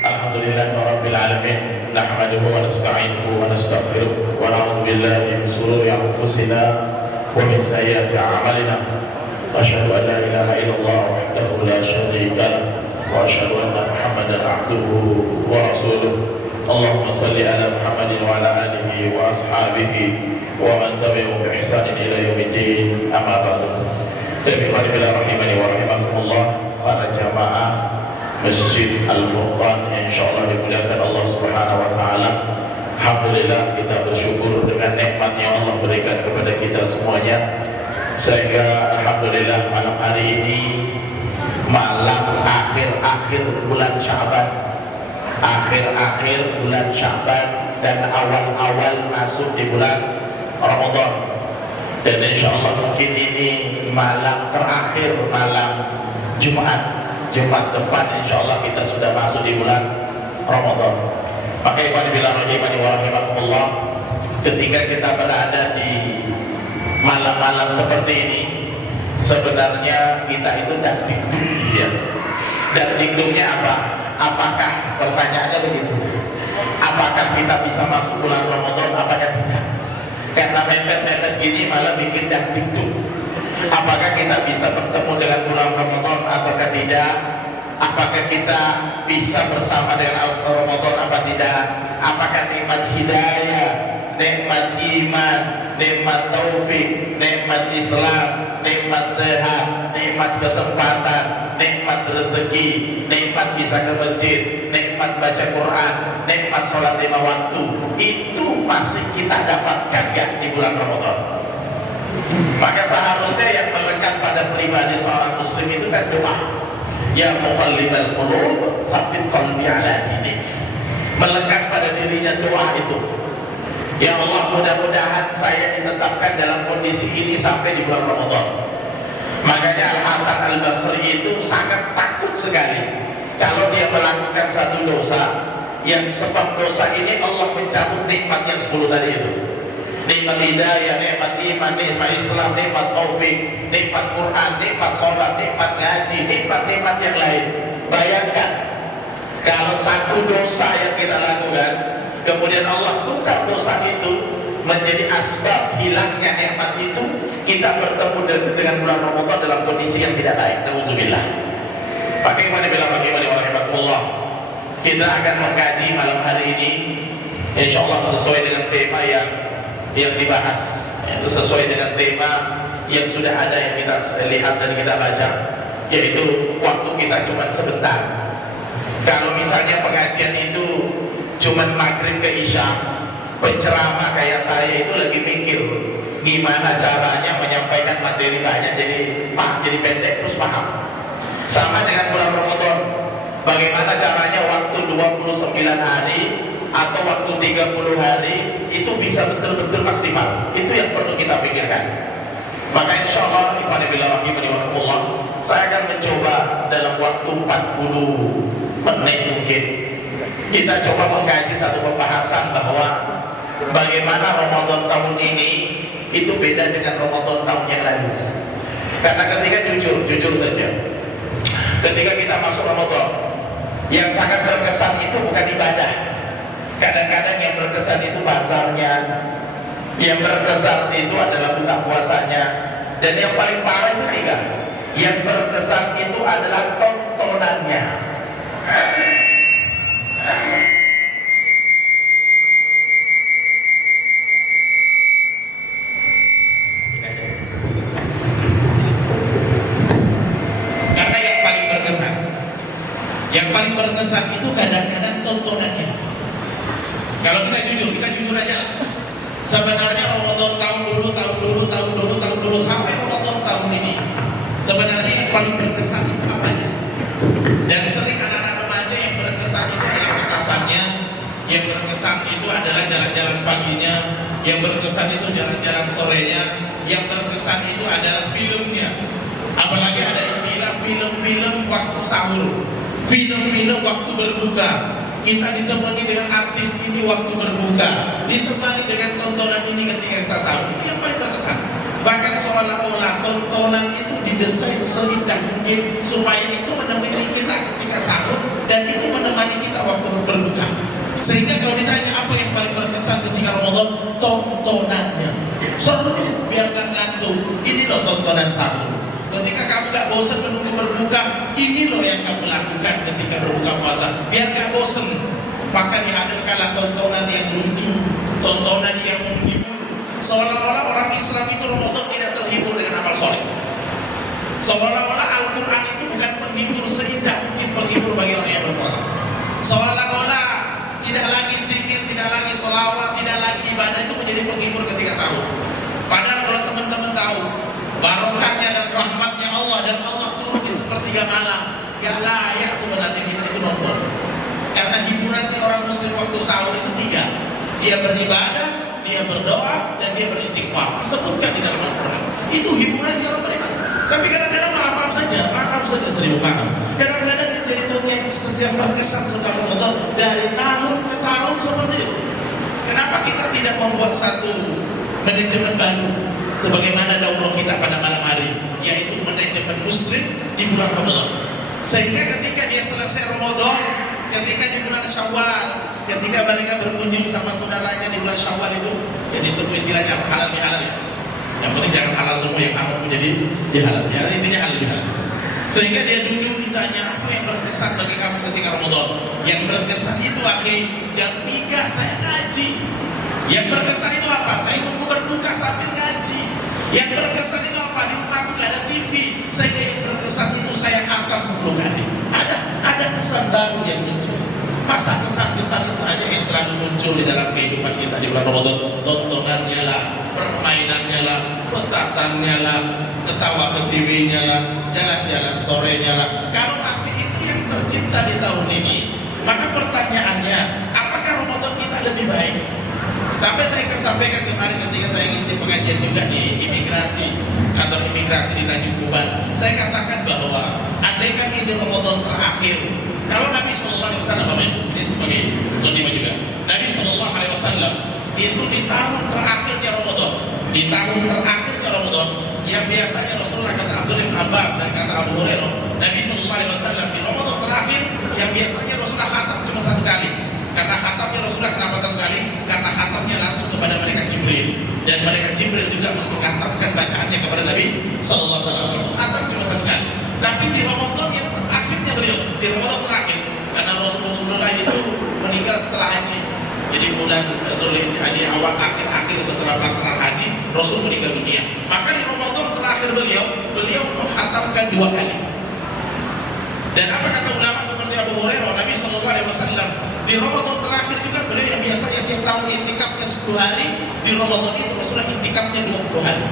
Alhamdulillahirabbil alamin, nahmaduhu wa nasta'inuhu wa nastaghfiruh wa na'udzu billahi min shururi anfusina wa min sayyiati a'malina. Asyhadu an la ilaha illallah wahdahu la syarika lah wa asyhadu anna Muhammadan 'abduhu wa rasuluh. Allahumma shalli ala Muhammadin wa ala alihi wa ashabihi wa man tabi'ahum bi ihsanin ila yaumiddin. Amma ba'du. Bismillahirrahmanirrahim wa rahimakumullah para jamaah Masjid Al-Furqan yang insyaallah dimuliakan Allah Subhanahu wa taala. Alhamdulillah, kita bersyukur dengan nikmat yang Allah berikan kepada kita semuanya, sehingga alhamdulillah malam hari ini malam akhir-akhir bulan Sya'ban dan awal-awal masuk di bulan Ramadan. Dan insyaallah mungkin ini malam terakhir, malam Jumat depan insyaallah kita sudah masuk di bulan Ramadan. Maka ibadah billah rahimani wa rahimakumullah, ketika kita berada di malam-malam seperti ini, sebenarnya kita itu dakdikduk ya. Dakdikduknya apa? Apakah, pertanyaannya begitu, apakah kita bisa masuk bulan Ramadan, apakah tidak? Karena mepet-mepet gini malah bikin dakdikduk. Apakah kita bisa bertemu dengan bulan Ramadan ataukah tidak? Apakah kita bisa bersama dengan Ramadan apa tidak? Apakah nikmat hidayah, nikmat iman, nikmat taufik, nikmat Islam, nikmat sehat, nikmat kesempatan, nikmat rezeki, nikmat bisa ke masjid, nikmat baca Quran, nikmat sholat 5 waktu, itu masih kita dapatkan ya di bulan Ramadan? Maka seharusnya yang melekat pada pribadi seorang muslim itu kan doa. Ya muqallibal qulub, tsabbit qalbi ala dinik. Melekat pada dirinya doa itu. Ya Allah, mudah-mudahan saya ditetapkan dalam kondisi ini sampai di bulan Ramadan. Makanya Al-Hasan Al-Basri itu sangat takut sekali kalau dia melakukan satu dosa yang sebab dosa ini Allah mencabut nikmat yang 10 tadi itu. Nikmat hidayah, nikmat iman, nikmat Islam, nikmat taufik, nikmat Quran, nikmat sholat, nikmat ngaji, nikmat-nikmat yang lain. Bayangkan kalau satu dosa yang kita lakukan, kemudian Allah tukar dosa itu menjadi asbab hilangnya nikmat itu, kita bertemu dengan bulan Ramadan dalam kondisi yang tidak baik. Nauzubillah. Bagaimana rahimakumullah, kita akan mengkaji malam hari ini insyaallah sesuai dengan tema yang dibahas, itu sesuai dengan tema yang sudah ada yang kita lihat dan kita baca, yaitu waktu kita cuma sebentar. Kalau misalnya pengajian itu cuma maghrib ke isya, penceramah kayak saya itu lagi mikir gimana caranya menyampaikan materi banyak jadi pendek terus paham. Sama dengan bulan Ramadan, bagaimana caranya waktu 29 hari atau waktu 30 hari itu bisa betul-betul maksimal. Itu yang perlu kita pikirkan. Maka insyaallah saya akan mencoba dalam waktu 40 menit mungkin kita coba mengkaji satu pembahasan bahwa bagaimana Ramadan tahun ini itu beda dengan Ramadan tahun yang lalu. Karena ketika jujur saja, ketika kita masuk Ramadan, yang sangat berkesan itu bukan ibadah. Kadang-kadang yang berkesan itu pasarnya, yang berkesan itu adalah buka puasanya, dan yang paling parah itu tiga. Yang berkesan itu adalah tontonannya. Karena yang paling berkesan itu kadang-kadang tontonannya. Kalau kita jujur aja lah. Sebenarnya Ramadan tahun dulu sampai Ramadan tahun ini, sebenarnya yang paling berkesan itu apanya? Dan sering anak-anak remaja yang berkesan itu adalah petasannya, yang berkesan itu adalah jalan-jalan paginya, yang berkesan itu jalan-jalan sorenya, yang berkesan itu adalah filmnya. Apalagi ada istilah film-film waktu sahur, film-film waktu berbuka. Kita ditemani dengan artis ini waktu berbuka, ditemani dengan tontonan ini ketika kita sahur. Itu yang paling berkesan. Bahkan seolah-olah tontonan itu didesain seindah mungkin supaya itu menemani kita ketika Sehingga kalau ditanya apa yang paling berkesan ketika Ramadan, tontonannya seru, biar gak ngantuk. Ini loh tontonan sahur. Ketika kamu gak bosan menunggu berbuka, ini loh yang kamu lakukan ketika berbuka puasa, biar gak bosan. Maka dihadirkanlah tontonan yang lucu, tontonan yang menghibur. Seolah-olah orang Islam itu Ramadan tidak terhibur dengan amal soleh. Seolah-olah Al-Quran itu bukan penghibur seindah mungkin penghibur bagi orang yang berpuasa. Seolah-olah tidak lagi zikir, tidak lagi sholawat, tidak lagi ibadah itu menjadi penghibur ketika sahur. Padahal kalau teman-teman tahu barokahnya dan rahmatnya Allah, dan Allah turun di sepertiga malam, gak layak sebenarnya kita itu nonton. Karena hiburan orang muslim waktu sahur itu tiga: dia beribadah, dia berdoa, dan dia beristighfar. Disebutkan di dalam Al-Quran. Itu hiburan dia orang beribadah. Tapi kadang-kadang maaf saja seribu maaf. Kadang-kadang yang jadi yang berkesan setelah Ramadan dari tahun ke tahun seperti itu. Kenapa kita tidak membuat satu manajemen baru sebagaimana daurah kita pada malam hari, yaitu manajemen muslim di bulan Ramadan. Sehingga ketika dia selesai Ramadan, ketika di bulan Syawal, ketika mereka berkunjung sama saudaranya di bulan Syawal itu, yang disebut istilahnya halal bihalal ya. Yang penting jangan halal semua, yang haram menjadi halal. Ya, intinya halal bihalal. Sehingga dia duduk ditanya, apa yang berkesan bagi kamu ketika Ramadan? Yang berkesan itu akhir jam 3 saya ngaji. Yang berkesan itu apa? Saya tunggu berbuka sambil ngaji. Yang berkesan itu apa? Di rumah aku gak ada TV. Sehingga yang berkesan itu saya khatam 10 kali. Ada kesan baru yang muncul. Masa kesan-kesan itu aja yang selalu muncul di dalam kehidupan kita di bulan Ramadan? Tontonannya lah, permainannya lah, petasannya lah, ketawa ketiwinya lah, jalan-jalan sorenya lah. Kalau masih itu yang tercipta di tahun ini, maka pertanyaannya, apakah Ramadan kita lebih baik? Sampai saya sampaikan kemarin ketika saya ngisi pengajian juga di imigrasi, kantor imigrasi di Tanjung Uban, saya katakan bahwa andaikan ini Ramadan terakhir, kalau Nabi SAW, Bapak Ibu, ini sebagai mukadimah juga, Nabi SAW itu di tahun terakhirnya Ramadan, di tahun terakhirnya Ramadan, yang biasanya Rasulullah kata Abdullah bin Abbas dan kata Abu Hurairah, Nabi SAW di Ramadan terakhir yang biasanya Rasulullah khatam cuma 1 kali. Karena khatamnya Rasulullah kenapa 1 kali? Karena khatamnya langsung kepada malaikat Jibril, dan malaikat Jibril juga mengkhatamkan bacaannya kepada Nabi SAW. Itu khatam cuma 1 kali. Tapi di Ramadan yang terakhirnya beliau, di Ramadan terakhir, karena Rasulullah itu meninggal setelah haji. Jadi bulan Dzulhijjah di awal akhir setelah pelaksanaan haji, Rasul meninggal dunia. Maka di Ramadan terakhir beliau mengkhatamkan 2 kali. Dan apa kata ulama seperti Abu Hurairah, Nabi SAW di Ramadan terakhir juga beliau yang biasanya tiap tahun intikafnya 10 hari, di Ramadan itu Rasulullah intikafnya 20 hari.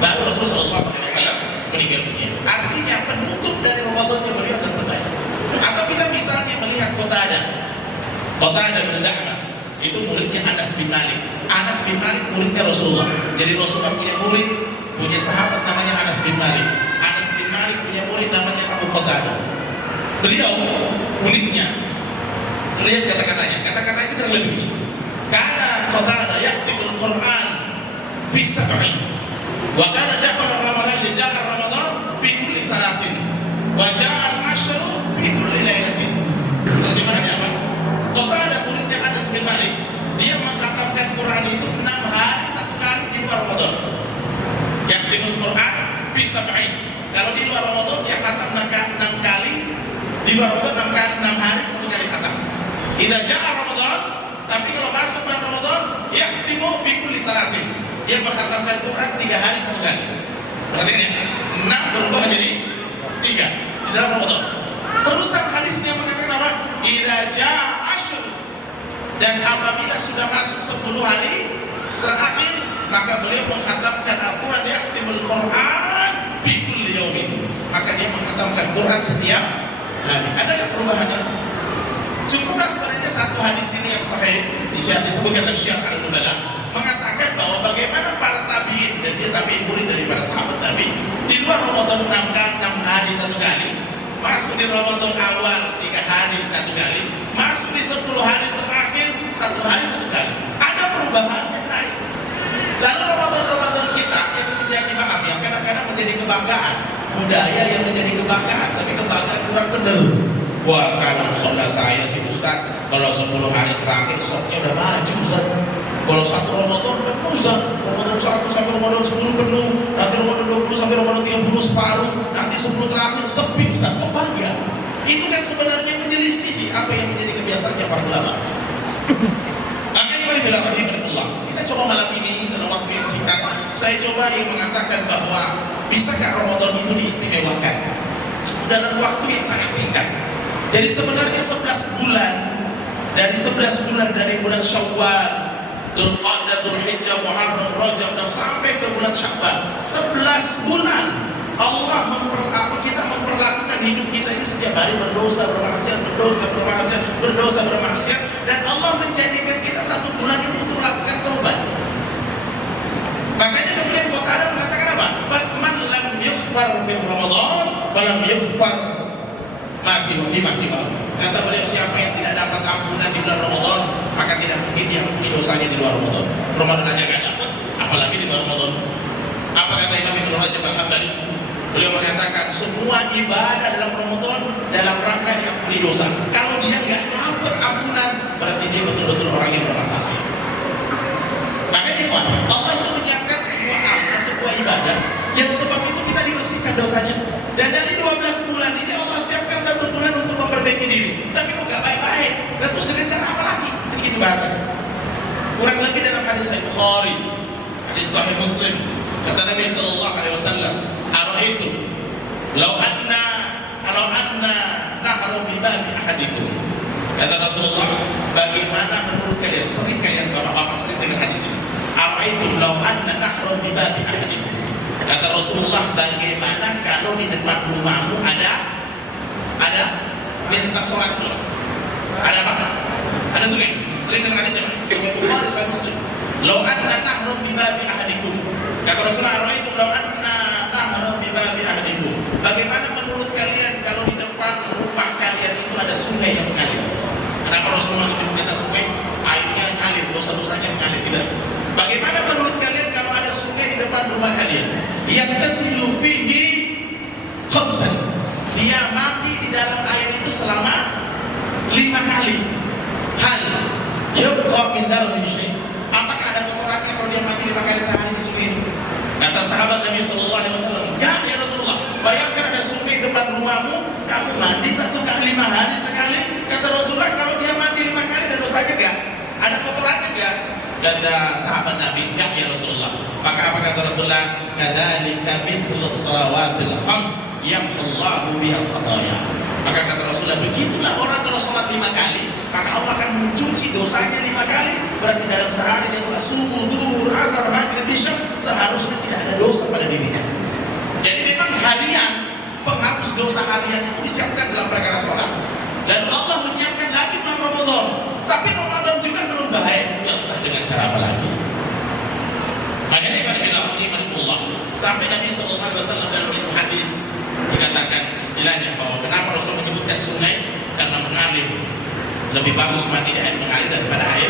Baru Rasulullah SAW meninggal dunia. Artinya penutup dari Ramadannya beliau adalah terbaik. Atau kita misalnya melihat Qatadah bin Da'amah, itu muridnya Anas bin Malik. Anas bin Malik muridnya Rasulullah. Jadi Rasulullah punya murid, punya sahabat namanya Anas bin Malik. Anas bin Malik punya murid namanya Abu Qatadah. Beliau muridnya, lihat kata-katanya. Kata-kata itu berlebih begini. Kana Qatadah yakhtimul Quran fi sab'i, wa kana dakhala Ramadan li ja'a Ramadan fi kulli salatin, wa ja'a al-ashru fi kulli lailatin. Terjemahannya apa? Qatadah muridnya Anas bin Malik, dia mengkhatamkan Quran itu 6 hari 1 kali di luar Ramadan. Yakhtimul Quran fi sab'i. Kalau di luar Ramadan dia khatam 6 kali. Di luar Ramadan 6 hari 1 kali khatam. Idza ja'a Ramadan, tapi kalau masuk bulan Ramadan, yakhtimu fi kulli salasin. Dia mengkhatamkan Quran 3 hari 1 kali. Perhatikan ya, 6 berubah menjadi 3 di dalam Ramadan. Terusan hadisnya mengatakan apa? Idza ja'a ashr. Dan apabila sudah masuk 10 hari terakhir, maka beliau mengkhatamkan Al-Quran, yakhtimul Quran fi kulli yaumin. Maka dia mengkhatamkan Quran setiap hari. Adakah perubahannya? Cukuplah sebenarnya satu hadis ini yang sahih disebutkan oleh Syekh Al-Nubala, mengatakan bahwa bagaimana para tabi'in, dan dia tabi'in murid daripada sahabat Nabi, di luar Ramadan 6 hari 1 kali, masuk di Ramadan awal 3 hari 1 kali, masuk di 10 hari terakhir 1 hari 1 kali. Ada perubahan yang naik. Lalu Ramadan kita yang menjadi maaf yang kadang-kadang menjadi kebanggaan, budaya yang menjadi kebanggaan, tapi kebanggaan kurang benar. Wah, kalau musola saya sih Ustaz, kalau 10 hari terakhir softnya udah maju Ustaz. Kalau satu Ramadan penuh Ustaz, Ramadan 1 sampai Ramadan 10 penuh, nanti Ramadan 20 sampai Ramadan 30 separuh, nanti 10 terakhir sepi Ustaz. Oh bahagia. Itu kan sebenarnya menyelisih apa yang menjadi kebiasaannya para ulama. Akan Allah. Kita coba malam ini dalam waktu yang singkat, saya coba yang mengatakan bahwa bisakah Ramadan itu diistimewakan dalam waktu yang sangat singkat. Jadi sebenarnya 11 bulan dari bulan Syawal, Dzulqa'dah, Dzulhijjah, Muharram, Rajab dan sampai ke bulan Sya'ban, 11 bulan Allah kita memperlakukan hidup kita ini setiap hari berdosa, bermaksiat, dan Allah menjadikan kita 1 bulan itu untuk melakukan taubat. Makanya kemudian Qatadah mengatakan apa? Man lam yughfar fi Ramadan, falam yughfar masih. Kata beliau, siapa yang tidak dapat ampunan di bulan Ramadan, maka tidak mungkin diampuni dosanya di luar Ramadan. Ramadan aja nggak dapat, apalagi di luar Ramadan. Apa kata Imam Ibnu Rajab Al-Hambali? Beliau mengatakan semua ibadah dalam Ramadan dalam rangka diampuni dosa. Kalau dia nggak dapat ampunan, berarti dia betul-betul orang yang bermasalah. Makanya Allah itu menyiapkan sebuah ibadah yang sebab itu kita dibersihkan dosanya. Dan dari 12 bulan ini Allah siapkan 1 bulan untuk memperbaiki diri. Tapi kok nggak baik-baik? Dan terus dengan cara apa lagi? Jadi gitu bahasanya. Kurang lebih dalam hadis Sahih Bukhari, hadis Sahih Muslim, kata Nabi Sallallahu Alaihi Wasallam, "Ara'aitum law anna nahru bi babi ahadikum." Kata Rasulullah, bagaimana menurut kalian? Sering kalian bapak-bapak sering dengar hadis ini. "Ara'aitum law anna nahru bi babi ahadikum." Kata Rasulullah, bagaimana kalau di depan rumahmu ada bintang sholat itu? Ada apa? Ada sungai. Sering dengar hadisnya. Sahih Bukhari, Sahih Muslim. Law anna nahrum bi babi ahadikum. Kata Rasulullah, itu law anna nahrum bi babi ahadikum. Bagaimana menurut kalian kalau di depan rumah kalian itu ada sungai yang mengalir? Kenapa Rasulullah menyebut kita sungai? Airnya mengalir, dosa-dosanya mengalir kita. Bagaimana menurut kalian kalau ada sungai di depan rumah kalian yang tasilu fihi khamsan, dia mandi di dalam air itu selama 5 kali. Hal yubqa min darbi syai', apakah ada kotorannya kalau dia mandi 5 kali sehari di sungai itu? Kata sahabat Nabi Sallallahu Alaihi Wasallam, ya Rasulullah, bayangkan ada sungai depan rumahmu, kamu mandi 1 kali 5 hari sekali. Kata Rasulullah, kalau dia mandi 5 kali ada dosanya enggak? Ada kotorannya enggak? Kata sahabat Nabi, enggak ya Rasulullah. Maka apa kata Rasulullah? Kadzalika mithlus salawatil khams yamhullahu bihal khataya. Maka kata Rasulullah, begitulah orang kalau sholat 5 kali, maka Allah akan mencuci dosanya 5 kali. Berarti dalam sehari dia sholat subuh, zuhur, asar, maghrib, isya, seharusnya tidak ada dosa pada dirinya. Jadi memang harian, penghapus dosa harian itu disiapkan dalam perkara sholat. Dan Allah menyiapkan lagi bulan Ramadan. Tapi Ramadan juga belum baik, ya entah dengan cara apa lagi. Makanya kalau kita imanullah, sampai Nabi Sallallahu Alaihi Wasallam dalam itu hadis dikatakan istilahnya bahwa kenapa Rasulullah menyebutkan sungai, karena mengalir. Lebih bagus mandi di air mengalir daripada air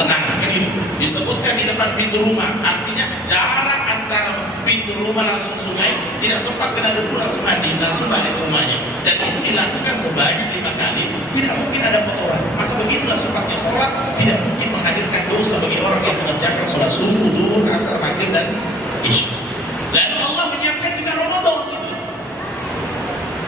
tenang. Kan itu disebutkan di depan pintu rumah, artinya jarak antara pintu rumah langsung sungai, tidak sempat kena debu langsung mandi, langsung balik ke rumahnya. Dan itu dilakukan sebanyak 5 kali, tidak mungkin ada kotoran. Maka begitulah sifatnya sholat, tidak mungkin menghadirkan dosa bagi orang yang mengerjakan sholat subuh, zuhur, asar, maghrib dan isya. Lalu Allah menyiapkan juga Ramadan gitu.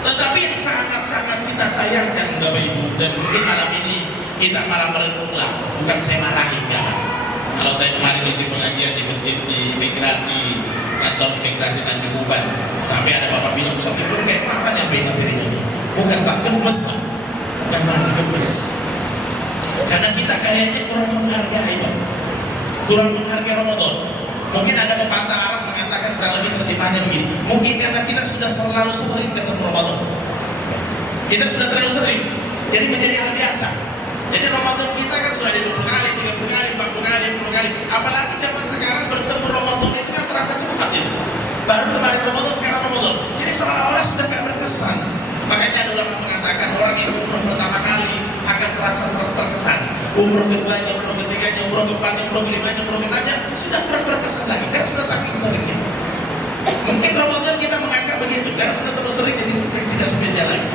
Tetapi yang sangat-sangat kita sayangkan Bapak Ibu, dan mungkin malam ini kita malah merenunglah, bukan saya marahin ya. Kalau saya kemarin isi pengajian di masjid di imigrasi, kantor imigrasi Tanjung Uban, sampai ada bapak bilang, Ustaz Ibrahim kayak marah nyampein materinya. Bukan Pak, gemes Pak, bukan marah, gemes. Karena kita kayaknya kurang menghargai Pak, kurang menghargai Ramadan. Mungkin ada pepatah Arab mengatakan kurang lebih terjemahannya begini. Mungkin karena kita sudah selalu sering ketemu Ramadan, kita sudah terlalu sering, jadi menjadi hal biasa. Jadi Ramadan kita kan sudah ada 20 kali, 30 kali, 40 kali, 50 kali. Apalagi zaman sekarang bertemu Ramadan itu kan terasa cepat ini. Baru kemarin Ramadan, sekarang Ramadan. Jadi seolah-olah sudah gak berkesan. Makanya ada ulama mengatakan orang yang umroh pertama kali akan terasa terkesan. Umroh keduanya, umroh ketiganya, umroh keempatnya, umroh kelimanya, umroh keenamnya sudah kurang berkesan lagi. Karena sudah saking seringnya. Mungkin Ramadan kita menganggap begitu, karena sudah terlalu sering jadi tidak spesial lagi.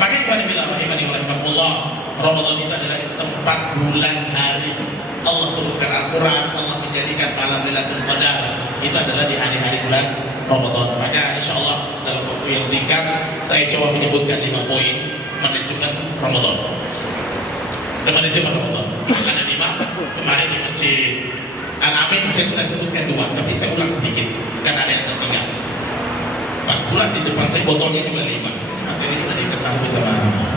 Makanya kepada bilang rahimahullah, Ramadan itu adalah tempat bulan hari Allah turunkan Al-Quran, Allah menjadikan malam Lailatul Qadar itu adalah di hari-hari bulan Ramadan. Maka insya Allah dalam waktu yang singkat saya coba menyebutkan 5 poin manajemen Ramadan. Manajemen Ramadan ada 5 kemarin di Masjid Al-Amin saya sudah sebutkan 2, tapi saya ulang sedikit karena ada yang tertinggal. Pas pulang di depan saya botolnya juga 5. Materi sudah diketahui sama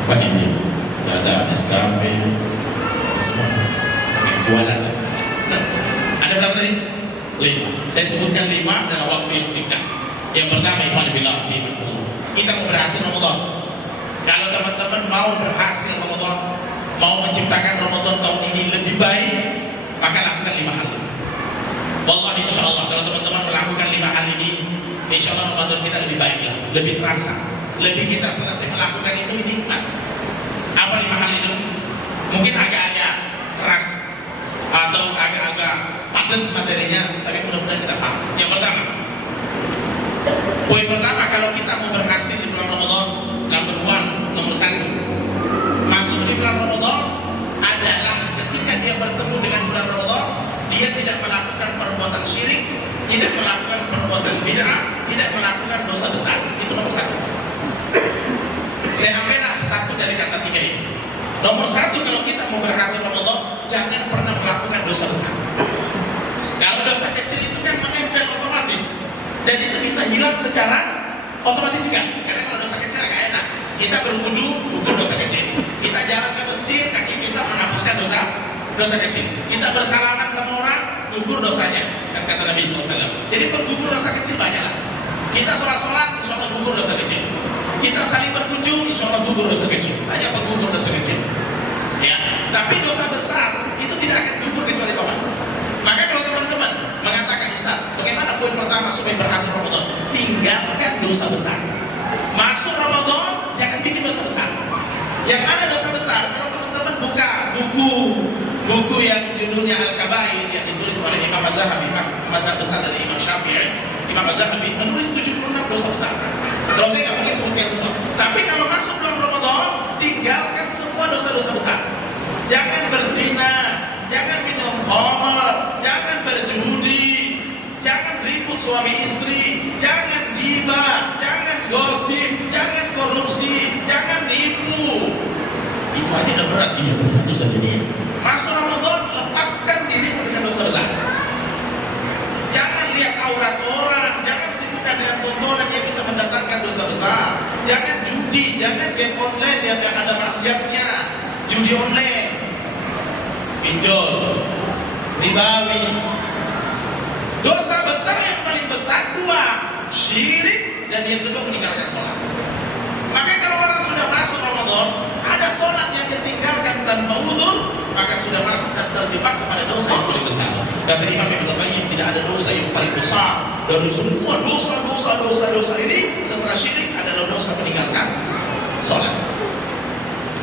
panitia. Sudah ada SKP semua pakai jualan. Ada berapa tadi? 5. Saya sebutkan 5 dalam waktu yang singkat. Yang pertama, kita mau berhasil Ramadan. Kalau teman-teman mau berhasil Ramadan, mau menciptakan Ramadan tahun ini lebih baik, maka lakukan 5 hal. Wallahi insya Allah kalau teman-teman melakukan 5 hal ini, insya Allah Ramadan kita lebih baik lah, lebih terasa, lebih kita selesai melakukan itu nikmat. Apa 5 hal itu? Mungkin agak-agak keras atau agak-agak padat materinya, tapi mudah-mudahan kita paham. Yang pertama, poin pertama, kalau kita mau berhasil di bulan Ramadan, nomor 1, masuk di bulan Ramadan adalah ketika dia bertemu dengan bulan Ramadan, dia tidak melakukan perbuatan syirik, tidak melakukan perbuatan bid'ah, tidak melakukan dosa besar. Itu nomor 1. Saya ambillah 1 dari kata 3 ini. Nomor 1, kalau kita mau berhasil Ramadan, jangan pernah melakukan dosa besar. Kalau dosa kecil itu kan menempel otomatis, dan itu bisa hilang secara otomatis juga. Karena kalau dosa kecil agak enak, kita berwudu, gugur dosa kecil. Kita jalan ke masjid, kaki kita menghapuskan dosa kecil. Kita bersalaman sama orang, gugur dosanya, kan kata Nabi SAW. Jadi penggugur dosa kecil banyaklah. Kita sholat, insya Allah gugur dosa kecil. Kita saling berkunjung, insya Allah gugur dosa kecil. Banyak penggugur dosa kecil. Ya, tapi dosa besar itu tidak akan gugur kecuali tobat. Maka kalau teman-teman mengatakan, Ustaz, bagaimana poin pertama supaya berhasil Ramadan? Tinggalkan dosa besar. Masuk Ramadan, jangan bikin dosa besar. Yang mana dosa besar? Kalau teman-teman buka buku yang judulnya Al-Kabair yang ditulis oleh Imam Al-Dhahabi, mazhab besar dari Imam Syafi'i, Imam Al-Dhahabi menulis 76 dosa besar. Kalau saya nggak mungkin sebutkan semua. Tapi kalau masuk bulan Ramadan, tinggalkan semua dosa-dosa besar. Jangan berzina, jangan minum khamar, jangan berjudi, jangan ribut suami istri, jangan ghibah, jangan gosip, jangan korupsi, jangan nipu. Itu aja udah berat, iya berat itu saja. Masuk Ramadan, lepaskan dirimu dengan dosa besar. Jangan lihat aurat orang, jangan sibukkan dengan tontonan yang bisa mendatangkan dosa besar. Jangan judi, jangan game online yang ada maksiatnya. Judi online, pinjol, ribawi. Dosa besar yang paling besar 2, syirik, dan yang kedua meninggalkan sholat. Maka kalau orang sudah masuk Ramadan, ada sholat yang ditinggalkan tanpa uzur, maka sudah masuk dan terjebak kepada dosa yang paling besar. Kata Imam Ibnu Qayyim, tidak ada dosa yang paling besar dari semua dosa ini setelah syirik adalah dosa meninggalkan sholat.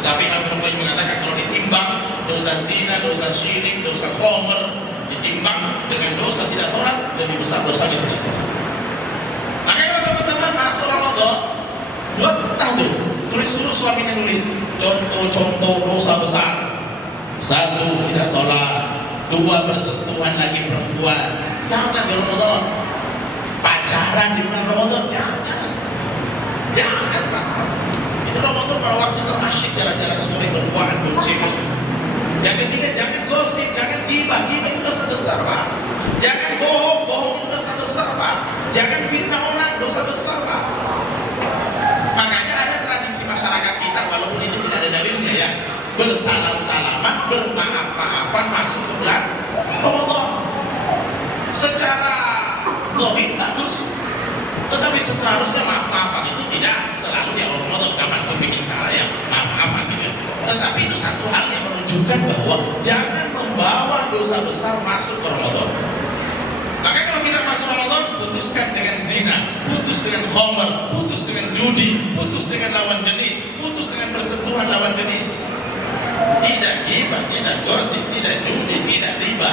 Sampai Imam Ibnu Qayyim mengatakan kalau ditimbang dosa zina, dosa syirik, dosa khamr, ditimbang dengan dosa tidak sholat, lebih besar dosa yang tidak sholat. Makanya kalau teman-teman masuk Ramadan, buat peta tuh, suruh suaminya nulis contoh-contoh dosa besar. 1, tidak sholat. 2, bersentuhan lagi perempuan. Jangan di Ramadan. Pacaran di bulan Ramadan, jangan Pak. Itu Ramadan pada waktu terasyik, jalan-jalan sore berduaan, boncengan. Yang ketiga, jangan gosip, jangan ghibah itu dosa besar Pak. Jangan bohong itu dosa besar Pak. Jangan fitnah orang, dosa besar Pak. Makanya ada tradisi masyarakat kita, walaupun itu tidak ada dalilnya ya, bersalam-salaman, bermaaf-maafan masuk ke bulan Ramadan. Secara zahir bagus, tetapi seharusnya maaf-maafan itu tidak selalu di awal Ramadan. Kapanpun bikin salah ya maaf-maafan gitu. Tetapi itu satu hal yang menunjukkan bahwa jangan membawa dosa besar masuk ke Ramadan. Maka kalau kita masuk Ramadan, putuskan dengan zina, putus dengan khamr, putus dengan judi, putus dengan lawan jenis, putus dengan bersentuhan lawan jenis. Tidak ghibah, tidak gosip, tidak judi, tidak riba.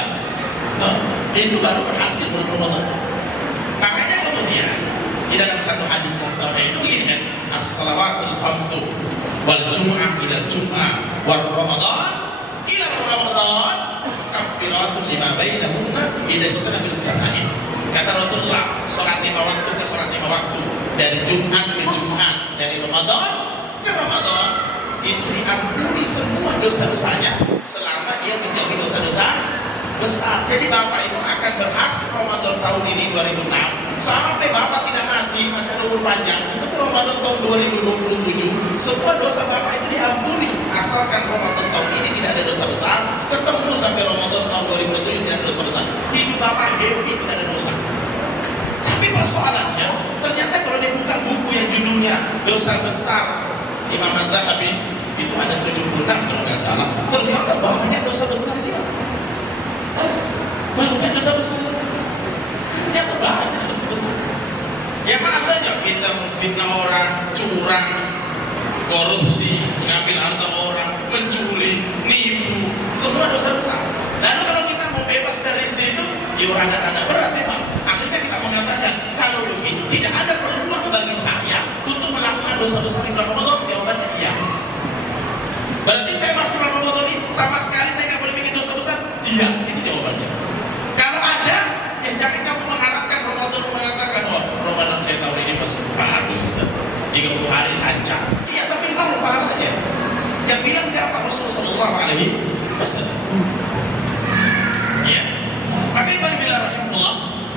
Itu baru berhasil bulan Ramadan. Makanya kemudian di dalam satu hadis yang sampai itu begini kan, as-salawatul khamsu wal jum'ah ila jum'ah wal ramadan ila ramadan kaffiratun lima bainahunna idza istanabil kaba'ir. Kata Rasulullah, salat 5 waktu ke salat 5 waktu, dari Jumat ke Jumat, dari Ramadan ke Ramadan, itu diampuni semua dosa-dosanya selama dia menjauhi dosa-dosa besar. Jadi Bapak itu akan berhasil Ramadan tahun ini 2006 sampai Bapak tidak mati, masih ada umur panjang. Tapi Ramadan tahun 2027 semua dosa Bapak itu diampuni asalkan Ramadan tahun ini tidak ada dosa besar. Tertentu sampai Ramadan tahun 2027 tidak ada dosa besar. Hidup Bapak happy, tidak ada dosa. Tapi persoalannya ternyata kalau dibuka buku yang judulnya Dosa Besar Imam Az-Zahabi itu ada 76 kalau nggak salah. Ternyata banyak dosa besar dia. Banyak dosa besar. Ternyata banyak dosa besar. Ya maaf saja kita fitnah orang, curang, korupsi, mengambil harta orang, mencuri, nipu, semua dosa besar. Lalu kalau kita mau bebas dari situ, ya rada-rada berat memang. Akhirnya kita mengatakan kalau begitu tidak ada peluang bagi saya untuk melakukan dosa besar di bulan Ramadan. Jawabannya iya. Berarti saya masuk Ramadan ini sama sekali saya nggak boleh bikin dosa besar? Iya, itu jawabannya. Kalau ada, ya jangan kamu mengharapkan Ramadan mengatakan, oh Ramadan saya tahun ini masuk bagus, Ustaz. 30 hari lancar. Iya, tapi nol pahalanya. Yang bilang siapa? Rasulullah Shallallahu Alaihi Wasallam. Iya. Maka itu bilang rahimahullah.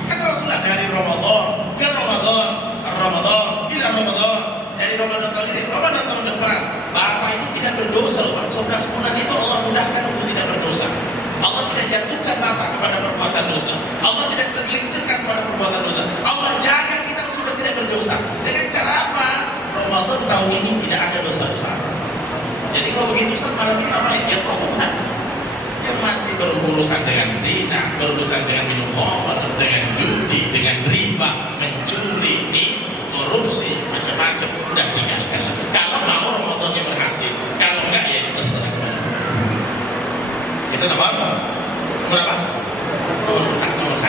Kata Rasulullah dari Ramadan ke Ramadan, Ramadan ila Ramadan. Dari Ramadan tahun ini, Ramadan tahun depan, Bapak itu tidak berdosa loh Pak. 11 bulan itu Allah mudahkan untuk tidak berdosa. Allah tidak jatuhkan Bapak kepada perbuatan dosa. Allah tidak tergelincirkan kepada perbuatan dosa. Allah jaga kita supaya tidak berdosa. Dengan cara apa? Ramadan tahun ini tidak ada dosa besar. Jadi kalau begitu Ustaz, malam ini apa yang dia tokohkan? Yang masih berurusan dengan zina, berurusan dengan minum khamr, dengan judi, dengan riba, mencuri, nipu, korupsi, macam-macam, udah tinggalkan lagi. Kalau mau Ramadannya berhasil, kalau enggak ya itu terserah kepada. Itu nomor berapa? Nomor 1.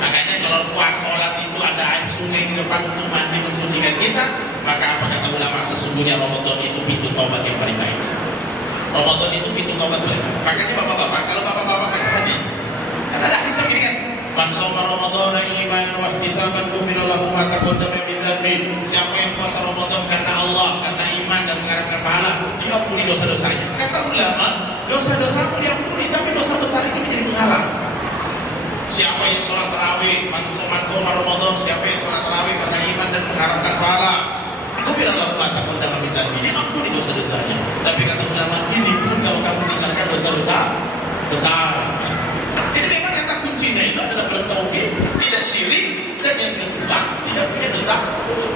Makanya kalau puasa sholat itu ada air sungai di depan untuk mandi mensucikan kita, maka apa kata ulama, sesungguhnya Ramadan itu pintu taubat yang paling baik. Ramadan itu pintu taubat paling baik. Makanya bapak-bapak, kalau bapak-bapak baca hadis, kan ada hadis yang gini kan, man shoma Ramadan imanan wa ihtisaban ghufira lahu ma taqaddama min dhanbi. Siapa yang puasa Ramadan karena Allah, karena iman dan mengharapkan pahala, diampuni dosa-dosanya. Kata ulama, dosa-dosamu diampuni, tapi dosa besar ini menjadi penghalang. Siapa yang sholat tarawih, man shoma Ramadan, siapa yang sholat tarawih karena iman dan mengharapkan pahala, ghufira lahu ma taqaddama min dhanbi, diampuni dosa-dosanya. Tapi kata ulama, ini pun kalau kamu tinggalkan dosa-dosa besar. Jadi memang kata kuncinya itu adalah bertauhid, tidak syirik, dan yang kedua tidak punya dosa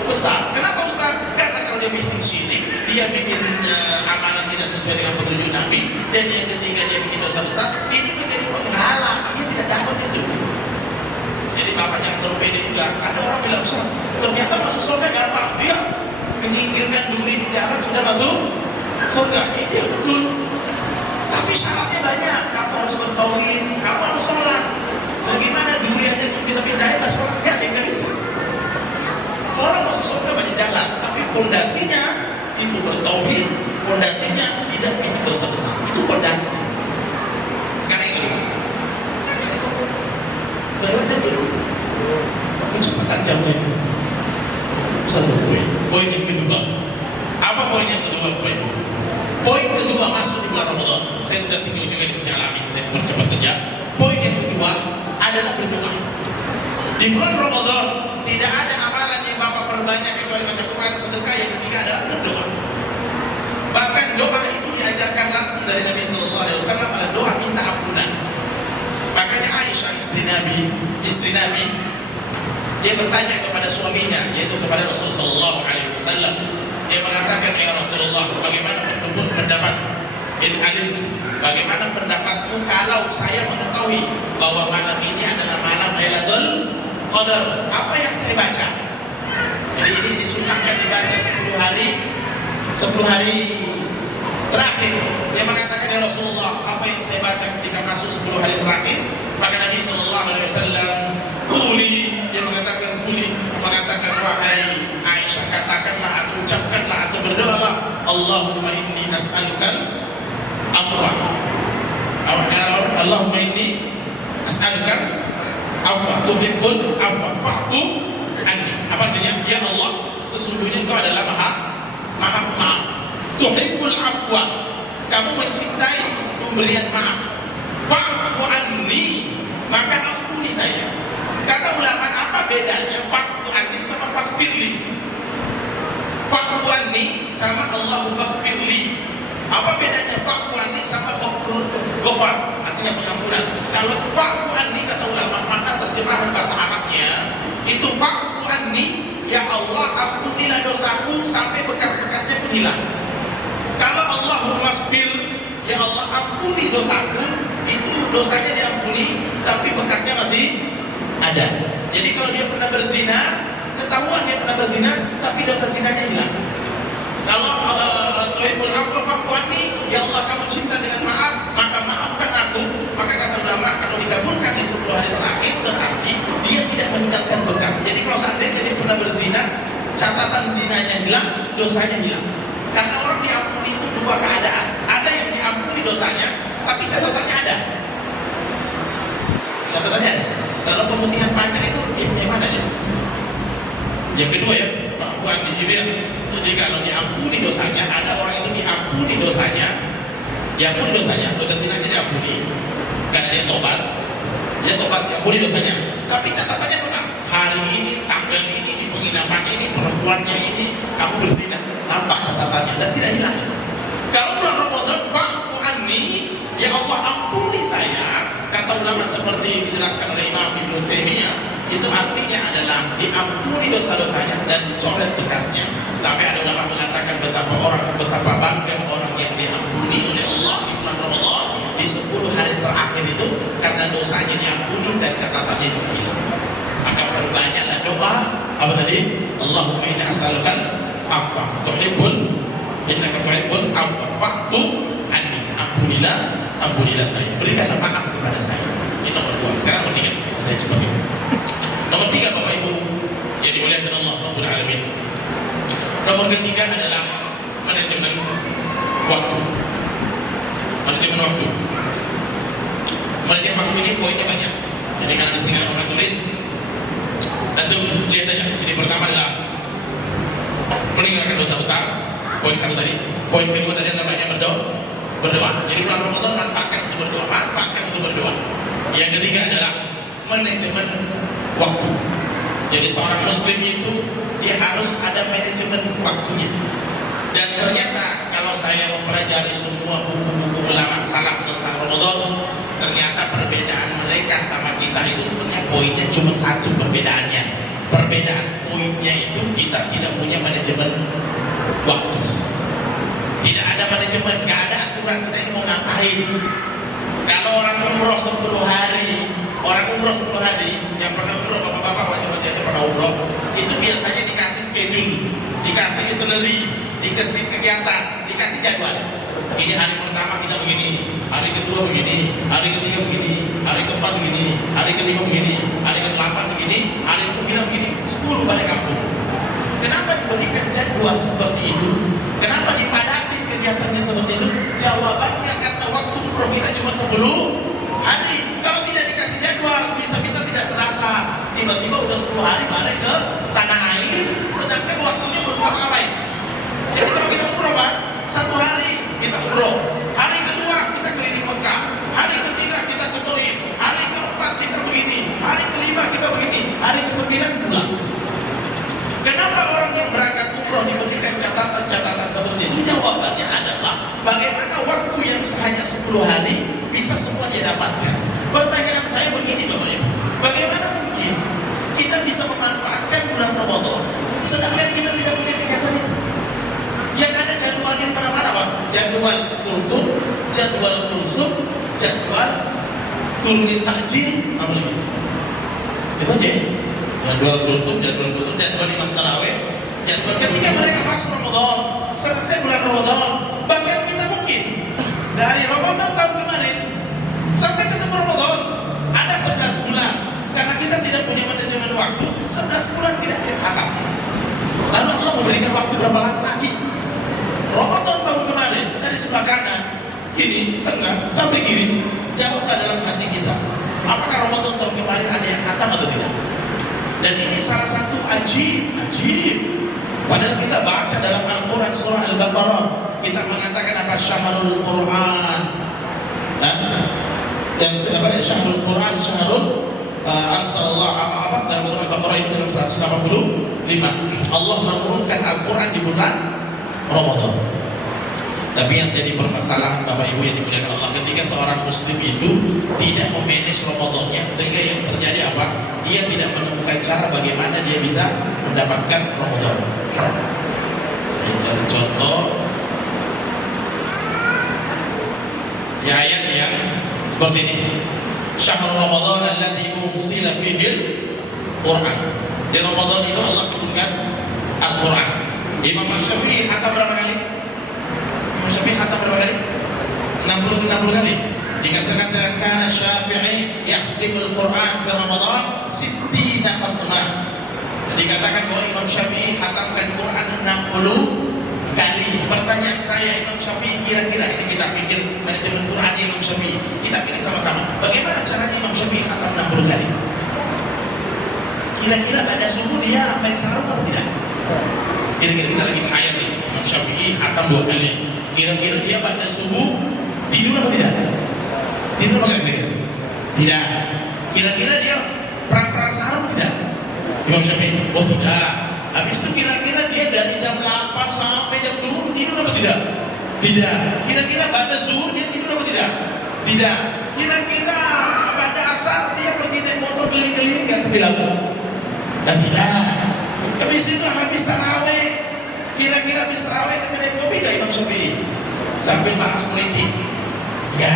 besar. Kenapa Ustaz? Karena kalau dia bikin syirik, dia bikin amalan tidak sesuai dengan petunjuk Nabi, dan yang ketiga dia bikin dosa besar, ini menjadi penghalang, dia tidak dapat itu. Jadi Bapak jangan terlalu pede juga. Ada orang bilang, Ustaz, ternyata masuk surga gampang. Dia menyingkirkan duri di jalan sudah masuk surga. Iya betul. Tapi syaratnya banyak. Kamu harus bertauhid, kamu harus sholat. Bagaimana duri aja bisa pindahin lah sholat? Ya, nggak bisa. Orang masuk surga banyak jalan, tapi pondasinya itu bertauhid, pondasinya tidak bikin dosa besar. Itu pondasi. Sekarang yang kedua, bagaimana jam itu? Kecepatan jamnya. Satu poin. Poin yang kedua. Apa poin yang kedua, Bapak Ibu? Poin kedua masuk di bulan Ramadan. Saya sudah singgung juga di usia alami. Saya percepat saja. Poin yang kedua adalah berdoa. Di bulan Ramadan tidak ada amalan yang Bapak perbanyak kecuali baca Quran, sedekah. Yang ketiga adalah berdoa. Bahkan doa itu diajarkan langsung dari Nabi Sallallahu Alaihi Wasallam, adalah doa minta ampunan. Makanya Aisyah istri Nabi, dia bertanya kepada suaminya, yaitu kepada Rasulullah Sallallahu Alaihi Wasallam. Dia mengatakan, ya Rasulullah, bagaimana pendapat bagaimana pendapatmu kalau saya mengetahui bahwa malam ini adalah malam Lailatul Qadar, apa yang saya baca? Jadi ini disunahkan dibaca 10 hari terakhir. Dia mengatakan, ya Rasulullah, apa yang saya baca ketika masuk 10 hari terakhir? Maka Nabi Sallallahu Alaihi Wasallam dia mengatakan, wahai Aisyah, katakanlah atau ucapkanlah atau berdoalah Allahumma inni as'alukal afwa. Allahumma inni as'alukal afwa tuhibbul afwa fa'fu anni. Apa artinya? Ya Allah, sesungguhnya Engkau adalah maha pemaaf. Tuhibbul afwa, kamu mencintai pemberian maaf. Fa'fu anni, maka ampuni saya. Kata ulama, apa bedanya fa'fu anni sama fa'firli? Fa'fu anni sama Allahumma gfirli. Apa bedanya fa'fu anni sama ghafar? Artinya pengampunan. Kalau fa'fu anni kata ulama, maka terjemahan bahasa Arabnya itu fa'fu anni, ya Allah ampunilah dosaku sampai bekas-bekasnya pun hilang. Kalau Allahumma gfir, ya Allah ampuni dosaku, itu dosanya diampuni tapi bekasnya masih ada. Jadi kalau dia pernah berzina, ketahuan dia pernah berzina tapi dosa zinanya hilang. Kalau tuhibbul afwa fa'fu anni, ya Allah kamu cinta dengan maaf, maka maafkan aku. Maka kata ulama, kalau digabungkan di 10 hari terakhir berarti dia tidak meninggalkan bekas. Jadi kalau seandainya dia pernah berzina, catatan zinanya hilang, dosanya hilang. Karena orang diampuni itu dua keadaan. Ada yang diampuni dosanya tapi catatannya ada. Catatannya ada. Kalau pemutihan pajak itu yang mana ya? Yang kedua ya, fa'fu anni gitu ya. Jadi kalau diampuni dosanya, ada orang itu diampuni dosanya, dosa zinanya diampuni karena dia tobat, diampuni dosanya. Tapi catatannya pernah hari ini, tanggal ini, di penginapan ini, perempuannya ini, kamu berzina, nampak catatannya dan tidak hilang. Kalau bulan Ramadan, fa'fu anni, ya Allah ampuni saya. Kata ulama seperti dijelaskan oleh Imam Ibnu Taimiyah, itu artinya adalah diampuni dosa-dosanya dan dicoret bekasnya. Sampai ada ulama mengatakan betapa bangga orang yang diampuni oleh Allah di bulan Ramadan di 10 hari terakhir itu, karena dosanya diampuni dan catatannya juga hilang. Maka perbanyaklah doa apa tadi? Allahumma inni as'alukal afwa innaka tuhibbul afwa fa'fu anni. Ampunilah saya, berikanlah maaf kepada saya. Ini nomor 2. Sekarang nomor 3, saya cepat ini. Nomor 3 Bapak Ibu yang dimuliakan Allah Rabbul Alamin. Nomor ketiga adalah manajemen waktu. Manajemen waktu ini poinnya banyak. Jadi karena di sini ada orang tulis, nanti lihat aja. Jadi pertama adalah meninggalkan dosa besar. Poin 1 tadi. Poin kedua tadi namanya berdoa. Jadi bulan Ramadan manfaatkan untuk berdoa. Yang ketiga adalah manajemen waktu. Jadi seorang muslim itu dia harus ada manajemen waktunya. Dan ternyata kalau saya mempelajari semua buku-buku ulama salaf tentang Ramadan, ternyata perbedaan mereka sama kita itu sebenarnya poinnya cuma satu perbedaannya. Perbedaan poinnya itu kita tidak punya manajemen waktu. Tidak ada manajemen, nggak ada aturan kita ini mau ngapain. Kalau orang umroh 10 hari, yang pernah umroh, bapak-bapak wajah-wajahnya pernah umroh, itu biasanya dikasih schedule, dikasih itinerary, dikasih kegiatan, dikasih jadwal. Ini hari pertama kita begini, hari kedua begini, hari ketiga begini, hari keempat begini, hari kelima begini, hari ke-8 begini, hari ke-9 begini, 10 balik kampung. Kenapa diberikan jadwal seperti itu? Kenapa dipadati kegiatannya seperti itu? Jawabannya karena waktu umroh kita cuma 10 hari. Kalau tidak dikasih jadwal, bisa-bisa tidak terasa. Tiba-tiba udah 10 hari balik ke tanah air, sedangkan waktunya belum ngapain. Jadi kalau kita umroh Pak, 1 hari kita umroh, hari kedua kita keliling Mekah, hari ketiga kita ke Taif, hari keempat kita begini, hari kelima kita begini, hari ke-9 pulang. Kenapa orang yang berangkat umroh diberikan catatan-catatan seperti itu? Jawabannya adalah bagaimana waktu yang hanya 10 hari bisa semua dia dapatkan. Pertanyaan saya begini Bapak Ibu, bagaimana mungkin kita bisa memanfaatkan bulan Ramadan sedangkan kita tidak punya kegiatan itu? Yang ada jadwalnya di mana-mana Pak. Jadwal kultum, jadwal kulsum, jadwal turunin takjil, apa lagi? Itu aja. Jadwal kultum, jadwal kulsum, jadwal imam tarawih, jadwal ketika mereka masuk Ramadan, selesai bulan Ramadan, bahkan kita mungkin dari Ramadan tahun kemarin sampai ketemu Ramadan ada 11 bulan, karena kita tidak punya manajemen waktu, 11 bulan tidak ada khatam. Lalu Allah memberikan waktu berapa lama lagi? Ramadan sebelah kanan, kiri, tengah, sampai kiri. Jawablah dalam hati kita, apakah Ramadan tahun kemarin ada yang khatam atau tidak? Dan ini salah satu ajib. Padahal kita baca dalam Al-Quran surah Al-Baqarah, kita mengatakan apa? Syahrul Quran. Yang syahrul Quran, syahrul ansalallah apa dalam surah Al-Baqarah itu dalam 185. Allah menurunkan Al-Quran di bulan Ramadan. Tapi yang jadi permasalahan Bapak Ibu yang dimuliakan Allah, ketika seorang muslim itu tidak memanage Ramadannya, sehingga yang terjadi apa? Dia tidak menemukan cara bagaimana dia bisa mendapatkan Ramadan. Saya cari contoh di ayat yang seperti ini. Syahrul Ramadan alladzi unzila fihil Quran. Di Ramadan itu Allah turunkan Al-Quran. Imam Syafi'i khatam berapa kali? Imam Syafi'i khatam berapa kali? 60 kali. Dikatakan dalam kana Syafi'i yakhtimul Quran fi Ramadan 60 khatmah. Dikatakan bahwa Imam Syafi'i khatamkan Quran 60 kali. Pertanyaan saya, Imam Syafi'i kira-kira, ini kita pikir manajemen Quran Imam Syafi'i, kita pikir sama-sama, bagaimana caranya Imam Syafi'i khatam 60 kali? Kira-kira pada subuh dia main sarung atau tidak? Kira-kira kita lagi ayat nih, Imam Syafi'i khatam 2 kali. Kira-kira dia pada subuh tidur atau tidak? Tidur apa kira-kira? Tidak. Kira-kira dia perang-perang sarung tidak? Imam Syafi'i? Oh tidak. Habis itu kira-kira dia dari jam 8 sampai jam 2 tidur apa tidak? Tidak. Kira-kira pada zuhur dia tidur apa tidak? Tidak. Kira-kira pada asar dia pergi naik motor keliling-keliling nggak terbilang? Dan tidak. Habis itu habis taraweh. Kira-kira habis taraweh ke kedai kopi nggak Imam Syafi'i? Sambil bahas politik? Ya.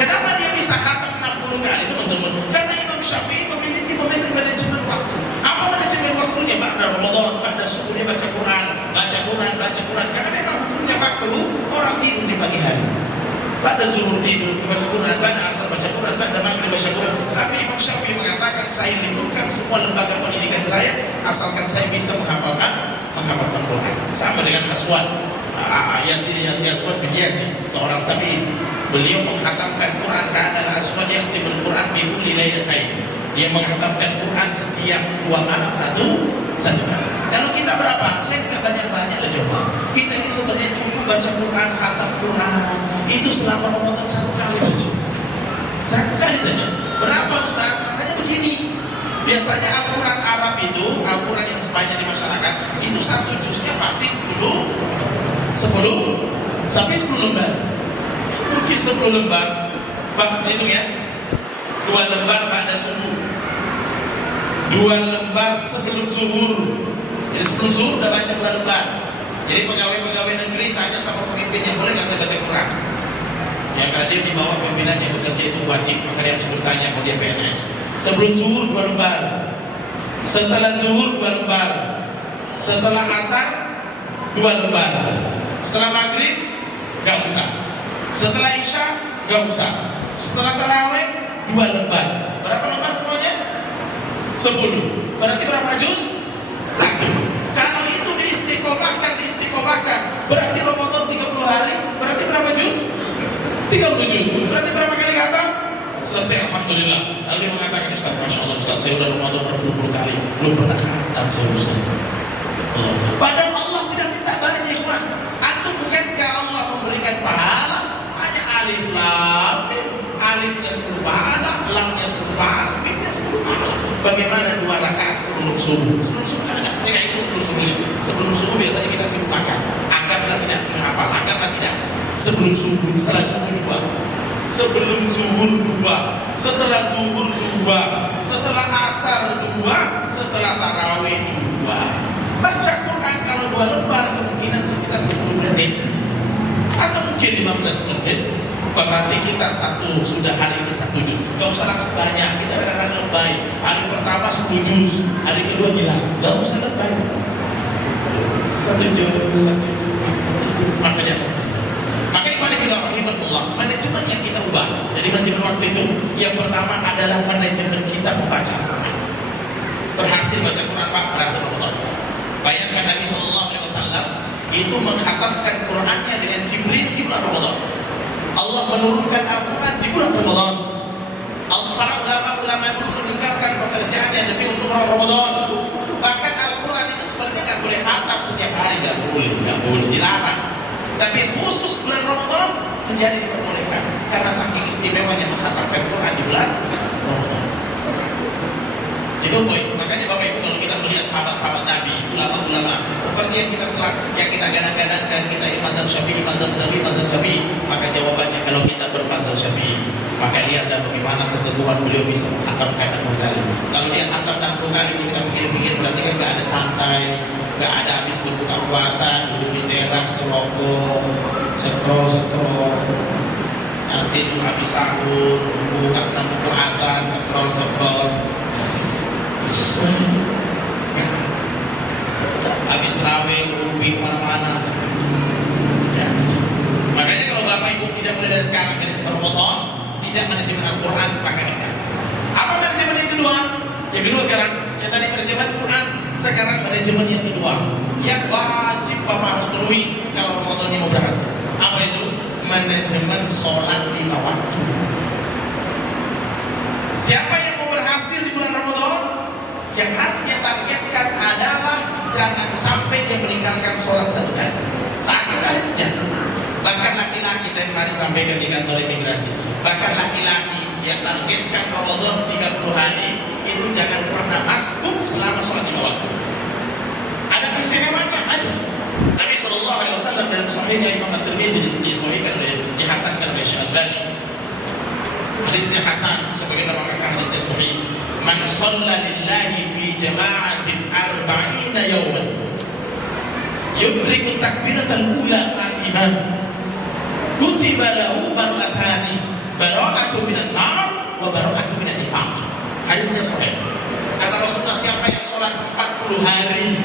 Kenapa dia bisa khatam 60 kali teman-teman? Karena Imam Syafi'i memiliki manajemen waktu. Apa manajemen waktunya? Ba'da Ramadan, ba'da subuh dia baca Quran. Karena memang hukumnya makruh orang tidur di pagi hari. Ba'da zuhur tidur baca Quran, ba'da asar baca Quran, ba'da maghrib baca Quran. Sampai Imam Syafi'i mengatakan, saya liburkan semua lembaga pendidikan saya asalkan saya bisa menghafalkan Quran. Sama dengan Aswad. Aswad bin Yazid, seorang tabi'in. Beliau mengkhatamkan Quran, karena Aswad yakhtimul Quran fi kulli lailatain. Dia mengkhatamkan Quran setiap 2 malam satu kali. Kalau kita berapa? Saya tidak banyak-banyak lah coba. Kita ini sebenarnya cukup baca Quran, khatam Quran itu selama Ramadan 1 kali saja. 1 kali saja. Berapa Ustaz? Caranya begini. Biasanya Al-Quran Arab itu, Al-Quran yang sebanyak di masyarakat, itu 1 juznya pasti 10 sampai 10 lembar. Mungkin 10 lembar. Pak, hitung ya. 2 lembar pada subuh, 2 lembar sebelum zuhur. Jadi sebelum zuhur udah baca 2 lembar. Jadi pegawai-pegawai negeri tanya sama pemimpinnya, boleh nggak saya baca Quran? Ya karena dia di bawah pimpinan yang bekerja itu wajib, maka dia harus bertanya kalau dia PNS. Sebelum zuhur 2 lembar, setelah zuhur 2 lembar, setelah asar 2 lembar, setelah maghrib nggak usah, setelah isya nggak usah, setelah tarawih 2 lembar. Berapa lembar semuanya? 10. Berarti berapa juz? 1. Kalau itu diistiqomahkan, berarti Ramadan 30 hari, berarti berapa juz? 30 juz. Berarti berapa kali khatam? Selesai, alhamdulillah. Lalu dia mengatakan, Ustaz, Masya Allah Ustaz, saya udah Ramadan berpuluh-puluh kali, belum pernah khatam saya Ustaz. Padahal Allah tidak minta banyak ikhwan. Antum bukankah Allah memberikan pahala? Hanya alif lam mim. Alifnya 10 pahala, lamnya 10 pahala, mimnya 10 pahala. Bagaimana 2 rakaat sebelum subuh? Sebelum subuh ada nggak? Tidak itu sebelum subuhnya. Sebelum subuh biasanya kita sibuk makan. Anggaplah tidak menghafal, anggaplah tidak. Sebelum subuh, setelah subuh 2. Sebelum zuhur 2, setelah zuhur 2, setelah asar 2, setelah tarawih 2. Baca Quran kalau 2 lembar kemungkinan sekitar 10 menit atau mungkin 15 menit. Berarti kita sudah hari ini 1 juz. Gak usah langsung banyak, kita kadang-kadang lebay. Hari pertama 10 juz, hari kedua hilang. Gak usah lebay. 1 juz. Makanya manajemen yang kita ubah. Jadi manajemen waktu itu yang pertama adalah manajemen kita membaca Quran. Berhasil baca Quran Pak, berhasil Ramadan. Bayangkan Nabi SAW itu mengkhatamkan Qurannya dengan Jibril di bulan Ramadan. menurunkan Al-Quran di bulan Ramadan. Para ulama-ulama dulu meninggalkan pekerjaannya demi untuk Ramadan. Bahkan Al-Quran itu sebenarnya nggak boleh khatam setiap hari, nggak boleh, dilarang. Tapi khusus bulan Ramadan menjadi diperbolehkan karena saking istimewanya mengkhatamkan Quran di bulan Ramadan. Itu poin. Makanya Bapak Ibu, kalau kita melihat sahabat-sahabat Nabi, ulama-ulama seperti yang kita gadang-gadangkan, kita ini madzhab Syafi'i, maka jawabannya kalau kita bermadzhab Syafi'i, maka lihat bagaimana keteguhan beliau bisa menghatamkan 60 kali. Kalau dia khatam 60 kali, kalau kita pikir-pikir berarti kan nggak ada santai, nggak ada habis berbuka puasa, duduk di teras, ngerokok, scroll, nanti tuh habis sahur, buka nunggu azan, scroll. Habis terawih, rubi kemana-mana. Ya. Makanya kalau Bapak Ibu tidak mulai dari sekarang manajemen Ramadan, tidak manajemen Al-Quran, pakai dengan apa manajemen yang kedua? Yang kedua sekarang, yang tadi manajemen Quran, sekarang manajemen yang kedua, yang wajib Bapak harus penuhi kalau Ramadan ini mau berhasil. Apa itu? Manajemen sholat 5 waktu. Siapa yang mau berhasil di bulan Ramadan? Yang harus dia targetkan adalah jangan sampai dia meninggalkan sholat 1 kali. 1 kali jangan. Bahkan laki-laki, saya kemarin sampaikan di kantor imigrasi, bahkan laki-laki yang targetkan Ramadan 30 hari itu jangan pernah masbuk selama sholat 5 waktu. Ada peristiwanya, ada. Nabi SAW dalam Sahihnya Imam At-Tirmidzi disahihkan dihasankan oleh Syekh Al-Albani. Hadisnya hasan, sebagian orang mengatakan hadisnya sahih. Man shalla lillahi fi jama'atin 40 yawman yudriku takbiratal ula ma'al imam kutiba lahu bara'atu minan nar wa bara'atu minan nifaq. Hadisnya sahih. Kata Rasulullah, siapa yang sholat 40 hari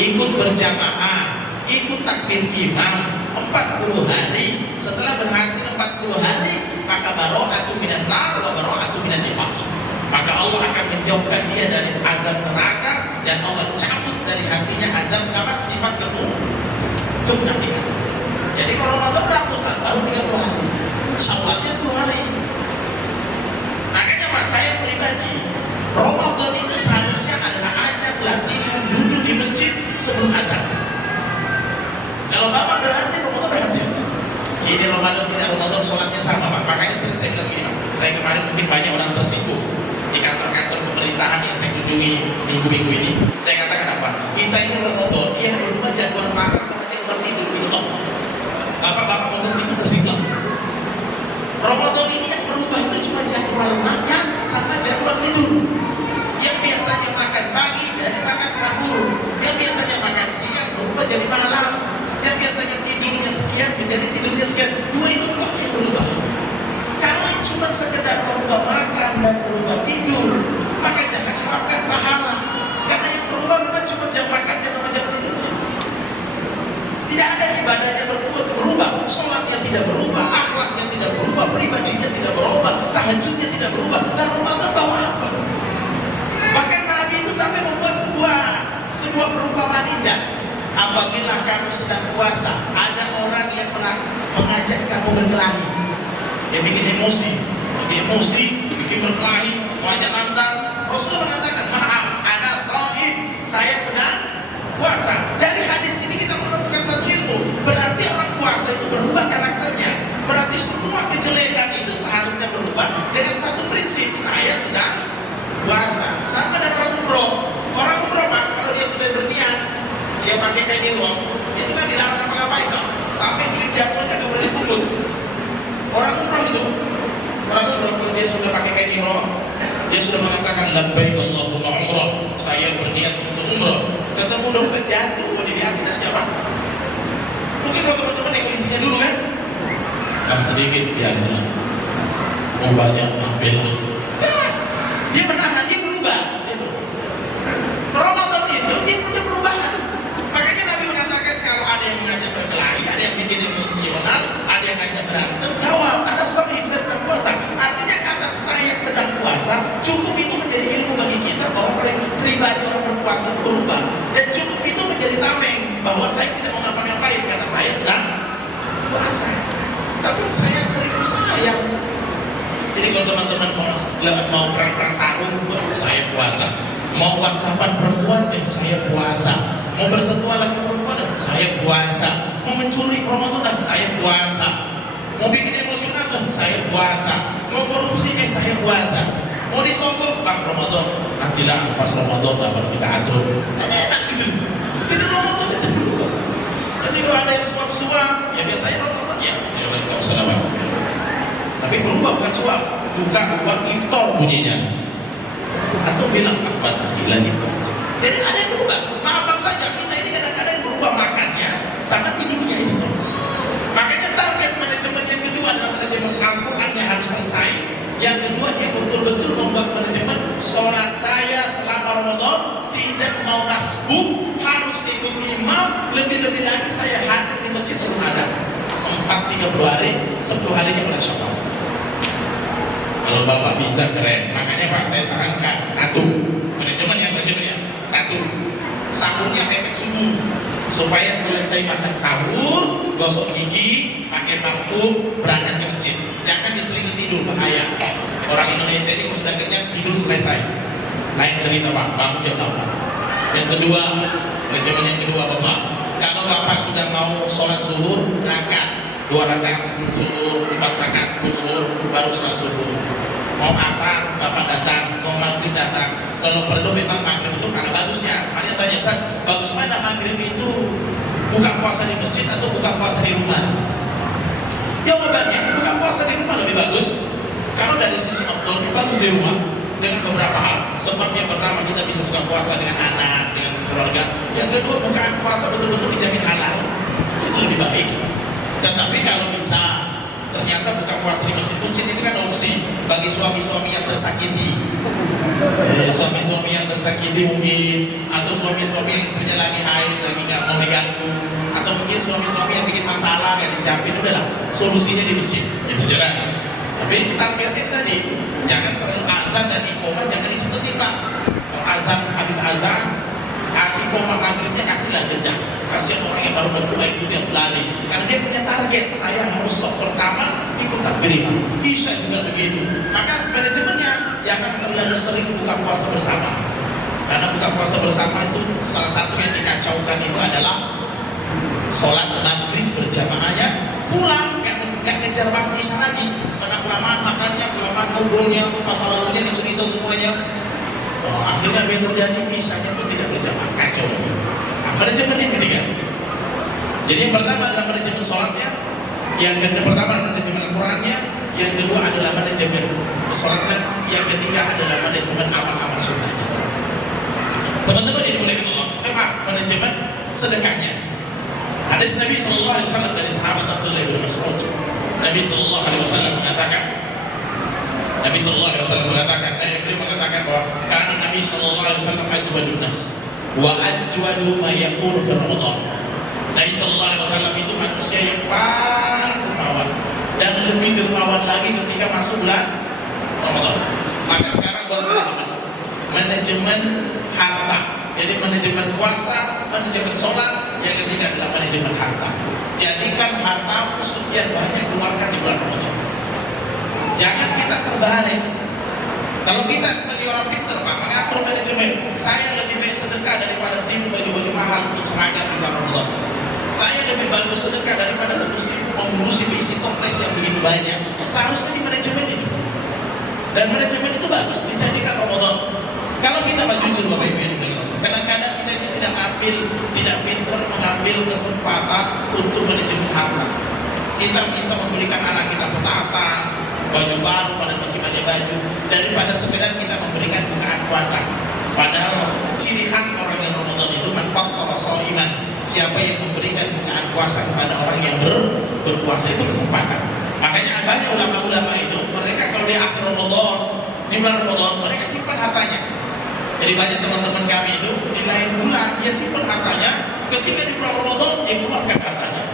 ikut berjamaah, ikut takbir imam 40 hari, setelah berhasil 40 hari, maka bara'atu minan nar wa bara'atu minan nifaq. Maka Allah akan menjauhkan dia dari azab neraka dan Allah cabut dari hatinya azab apa? Sifat kemunafikan. Jadi kalau Ramadan berapa Ustaz? Baru 30 hari. Syawalnya 10 hari. Makanya Mas, saya pribadi, Ramadan itu seharusnya adalah ajang latihan duduk di masjid sebelum azan. Kalau Bapak berhasil, Ramadan berhasil. Ini Ramadan tidak Ramadan sholatnya sama Pak. Makanya sering saya bilang begini Pak. Saya kemarin mungkin banyak orang tersinggung di kantor-kantor pemerintahan yang saya kunjungi minggu-minggu ini. Saya katakan apa? Kita ini Ramadan yang berubah jadwal makan sama jadwal tidur itu toh. Bapak-bapak mau tersinggung. Ramadan ini yang berubah itu cuma jadwal makan sama jadwal tidur. Yang biasanya makan pagi jadi makan sahur. Yang biasanya makan siang berubah jadi malam. Yang biasanya tidurnya sekian menjadi tidurnya sekian. 2 itu toh yang berubah. Kalau cuma sekedar berubah makan dan berubah tidur, maka jangan harapkan pahala. Karena yang berubah bukan cuma jam makannya sama jam tidurnya. Tidak ada ibadahnya berubah, sholatnya tidak berubah, akhlaknya tidak berubah, pribadinya tidak berubah, tahajudnya tidak berubah. Dan Ramadan bawa apa? Bahkan Nabi itu sampai membuat sebuah perumpamaan indah. Apabila kamu sedang puasa, ada orang yang mengajak kamu berkelahi. Dia bikin emosi, bikin berkelahi, wajah nantang. Rasulullah mengatakan, maaf, ada shaim, saya sedang puasa. Dari hadis ini kita menemukan satu ilmu. Berarti orang puasa itu berubah karakternya. Berarti semua kejelekan itu seharusnya berubah dengan satu prinsip, saya sedang puasa. Sama dengan orang umroh. Orang umroh Pak, kalau dia sudah berniat, dia pakai kain ihram, itu kan dilarang apa-ngapain Pak. Sampai duit jatuhnya nggak boleh dipungut. Orang umroh kalau dia sudah pakai kain ihram, dia sudah mengatakan labbaik Allahumma umrah, saya berniat untuk umrah. Ketemu dompet jatuh, boleh diambil aja Pak. Mungkin kalau teman-teman yang isinya dulu kan, sedikit biarlah, mau banyak ambillah. Dia menahan, dia berubah. Ramadan itu dia punya perubahan. Makanya Nabi mengatakan kalau ada yang mengajak berkelahi, ada yang bikin emosional, ada yang ngajak berantem, jawab, ada shaim, saya sedang puasa. Artinya kata saya sedang puasa, cukup itu menjadi ilmu bagi kita bahwa pribadi orang berpuasa itu berubah. Dan cukup itu menjadi tameng bahwa saya tidak mau ngapa-ngapain karena saya sedang puasa. Tapi saya sering Jadi kalau teman-teman mau perang-perang sarung, saya puasa. Mau whatsappan perempuan, saya puasa. Mau bersentuhan laki perempuan, saya puasa. Mau mencuri Ramadan, saya puasa. Mau bikin emosional, saya puasa. Mau korupsi, saya puasa. Mau disogok, Bang Ramadan, nantilah pas Ramadan baru kita atur. Enak gitu. Jadi Ramadan itu dulu. Jadi kalau ada yang suap-suap, ya biasanya Ramadan ya udah nggak usah lah. Tapi berubah bukan suap, buka uang iftar bunyinya. Atau bilang afan gila di puasa. Jadi ada yang berubah. Maaf saja, kita ini kadang-kadang berubah makannya sama tidurnya itu. Makanya target manajemen yang kedua adalah manajemen Al-Quran yang harus selesai. Yang kedua dia betul-betul membuat manajemen sholat saya selama Ramadan tidak mau nasbuk, harus ikut imam. Lebih-lebih lagi saya hadir di masjid sebelum azan 30 hari, 10 harinya bulan Syawal. Kalau Bapak bisa keren, makanya Pak saya sarankan satu, manajemen ya, satu, sahurnya mepet subuh supaya selesai makan sahur, gosok gigi, pakai parfum, berangkat ke masjid. Jangan diselingi tidur, bahaya. Orang Indonesia ini kalau sudah kenyang tidur selesai. Lain cerita Pak, bangun jam 8. Yang kedua, manajemen yang kedua Bapak, kalau Bapak sudah mau sholat zuhur, berangkat 2 rakaat sebelum zuhur, 4 rakaat sebelum zuhur, baru sholat zuhur. Mau asar, Bapak datang, mau maghrib datang. Kalau perlu memang maghrib itu karena bagusnya. Ada tanya, Ustaz, bagus mana maghrib itu buka puasa di masjid atau buka puasa di rumah? Jawabannya, buka puasa di rumah lebih bagus. Kalau dari sisi afdolnya bagus di rumah dengan beberapa hal. Sebab yang pertama kita bisa buka puasa dengan anak, dengan keluarga. Yang kedua, bukaan puasa betul-betul dijamin halal. Itu lebih baik. Tetapi kalau bisa ternyata buka puasa di masjid itu kan opsi bagi suami-suami yang tersakiti. Suami-suami yang tersakiti mungkin, atau suami-suami yang istrinya lagi haid, lagi nggak mau diganggu, atau mungkin suami-suami yang bikin masalah nggak disiapin, udahlah solusinya di masjid. Itu aja. Tapi targetnya tadi jangan terlalu azan dan iqomah jangan dicepetin Pak. Kalau azan habis azan, iqomah maghribnya kasihlah jeda. Kasihan orang yang baru berdoa ikut yang lari, karena dia punya target. Saya harus sok pertama ikut takbir imam. Isya juga begitu. Maka manajemennya jangan terlalu sering buka puasa bersama. Karena buka puasa bersama itu salah satu yang dikacaukan itu adalah sholat maghrib berjamaahnya pulang nggak ngejar waktu isya lagi. Karena kelamaan makannya, kelamaan ngobrolnya, masa lalunya dicerita semuanya. Akhirnya apa yang terjadi? Isyanya pun tidak berjamaah, kacau lagi. Manajemen yang ketiga. Jadi yang pertama adalah manajemen sholatnya, yang pertama adalah manajemen Al-Qurannya, yang kedua adalah manajemen sholatnya, yang ketiga adalah manajemen amal-amal sunnahnya. Teman-teman yang dimuliakan Allah, memang manajemen sedekahnya. Hadis Nabi SAW dari sahabat Abdullah bin Mas'ud. Nabi SAW mengatakan, beliau mengatakan bahwa karena Nabi SAW ajwadun nas wa ajwadu ma yakunu fi Ramadan. Nabi SAW itu manusia yang paling dermawan dan lebih dermawan lagi ketika masuk bulan Ramadan. Maka sekarang buat manajemen harta. Jadi manajemen puasa, manajemen sholat, yang ketiga adalah manajemen harta. Jadikan hartamu sekian banyak keluarkan di bulan Ramadan. Jangan kita terbalik. Kalau kita sebagai orang pintar Pak mengatur manajemen, saya lebih baik sedekah daripada 1000 baju-baju mahal untuk seragam di bulan Ramadan. Saya lebih bagus sedekah daripada terus mengurusi isi kompleks yang begitu banyak. Seharusnya di manajemen itu. Dan manajemen itu bagus dijadikan Ramadan. Kalau kita jujur Bapak Ibu yang dibilang, kadang-kadang kita ini tidak pintar mengambil kesempatan untuk manajemen harta. Kita bisa memberikan anak kita petasan, baju baru pada masih banyak baju, daripada sekedar kita memberikan bukaan puasa. Padahal ciri khas orang yang Ramadan itu manfaat iman. Siapa yang memberikan bukaan puasa kepada orang yang berpuasa itu kesempatan. Makanya banyak ulama-ulama itu mereka kalau di akhir Ramadan, di bulan Ramadan mereka simpan hartanya. Jadi banyak teman-teman kami itu di lain bulan dia simpan hartanya, ketika di bulan Ramadan dia keluarkan hartanya.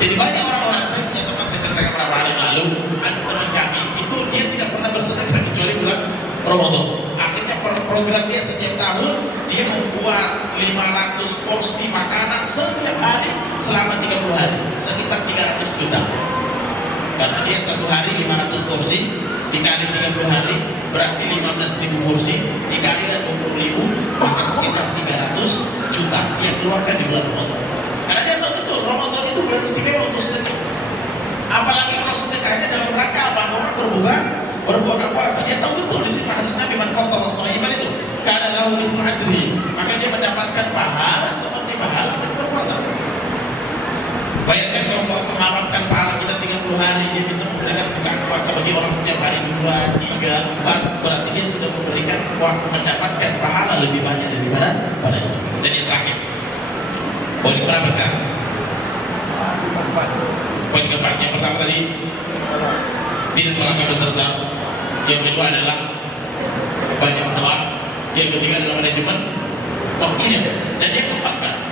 Jadi banyak orang-orang, saya punya teman, saya ceritakan beberapa hari lalu, ada teman kami itu dia tidak pernah bersedekah kecuali bulan Ramadan. Akhirnya program dia setiap tahun dia membuat 500 porsi makanan setiap hari selama 30 hari, sekitar 300 juta. Karena dia satu hari 500 porsi, dikali 30 hari berarti 15.000 porsi, dikali dan 20.000, maka sekitar 300 juta dia keluarkan di bulan Ramadan. Karena dia tahu betul Ramadan itu beristimewa untuk sedekah. Apalagi kalau sedekahnya dalam rangka apa? Orang berbuka puasa. Dia tahu betul di sini hadis Nabi man fattara sha'iman itu kana lahu mislu ajrihi, maka dia mendapatkan pahala seperti pahala orang berpuasa. Bayangkan kalau mengharapkan pahala kita 30 hari, dia bisa memberikan bukaan puasa bagi orang setiap hari 2, 3, 4, berarti dia sudah memberikan mendapatkan pahala lebih banyak daripada pada itu. Dan yang terakhir, poin berapa sekarang? Poin keempat. Yang pertama tadi tidak melakukan dosa besar. Yang kedua adalah banyak berdoa. Yang ketiga adalah manajemen waktunya. Dan yang keempat sekarang,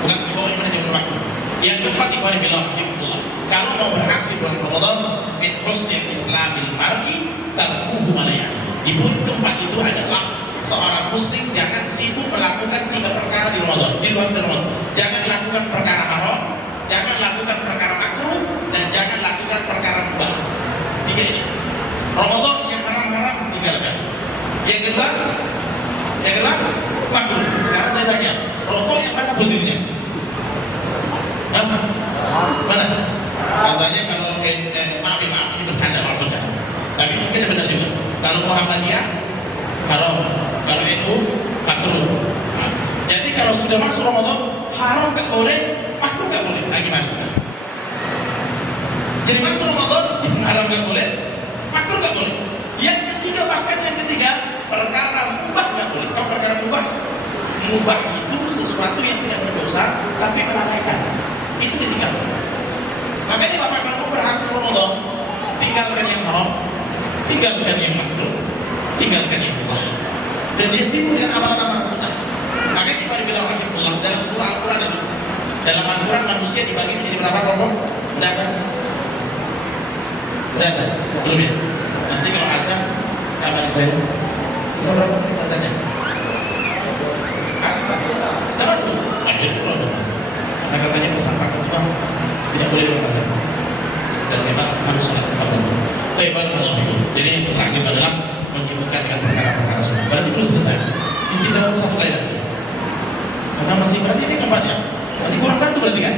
bukan di bawah manajemen waktu. Yang keempat ikhwan fillah, kalau mau berhasil bulan Ramadan, min husnil islamil mar'i tarkuhu ma la ya'ni. Di poin keempat itu adalah seorang muslim jangan sibuk melakukan 3 perkara di Ramadan, di luar Ramadan. Jangan lakukan perkara haram, jangan lakukan perkara makruh, dan jangan lakukan perkara mubah. 3 ini. Ramadan yang haram-haram tinggalkan. Yang kedua makruh. Sekarang saya tanya, rokok yang mana posisinya? Mana? Katanya kalau maaf ini bercanda. Tapi mungkin benar juga. Kalau Muhammadiyah haram, kalau NU makruh. Jadi kalau sudah masuk Ramadan, haram nggak boleh, makruh nggak boleh. Nah, gimana sekarang? Jadi masuk Ramadan, yang haram nggak boleh, makruh nggak boleh. Yang ketiga, perkara mubah nggak boleh. Tahu perkara mubah? Mubah itu sesuatu yang tidak berdosa, tapi melalaikan. Itu ditinggalkan. Makanya Bapak kalau mau berhasil Ramadan, tinggalkan yang haram, tinggalkan yang makruh, tinggalkan yang mubah. Dan dia sibuk dengan amalan-amalan sunnah. Makanya Pak dibilang rahimahullah dalam surah Al-Quran itu, dalam Al-Quran manusia dibagi menjadi berapa kelompok? Berdasar. Belum ya? Nanti kalau azan, kapan saya? Sisa berapa menit azannya? Udah masuk? Akhirnya udah masuk. Karena katanya pesan Pak Ketua tidak boleh lewat azan. Dan memang harus sholat tepat waktu. Jadi yang terakhir adalah menyibukkan dengan perkara-perkara sunnah. Berarti belum selesai. Ini kita baru 1 kali lagi. Karena masih berarti ini keempat ya. Masih kurang 1 berarti kan?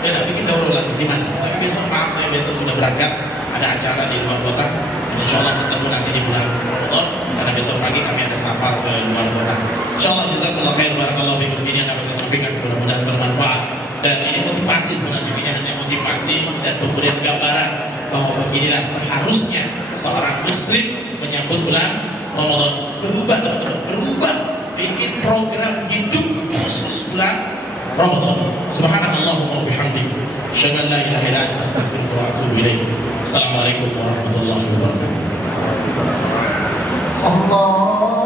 Ya udah bikin dahulu lagi gimana? Tapi besok maaf saya besok sudah berangkat. Ada acara di luar kota. Dan insya Allah ketemu nanti di bulan Ramadan. Karena besok pagi kami ada safar ke luar kota. Insya Allah jazakallah khair barakallahu fikum. Ini yang dapat saya sampaikan, mudah-mudahan bermanfaat. Dan ini motivasi sebenarnya, ini hanya motivasi dan pemberian gambaran bahwa beginilah seharusnya seorang muslim menyambut bulan Ramadan. Berubah teman-teman, berubah, bikin program hidup khusus bulan Ramadan. Subhanallahumma wa bihamdik, asyhadu an la ilaha illa anta, astaghfiruka wa atubu ilaik. Assalamualaikum warahmatullahi wabarakatuh. Allah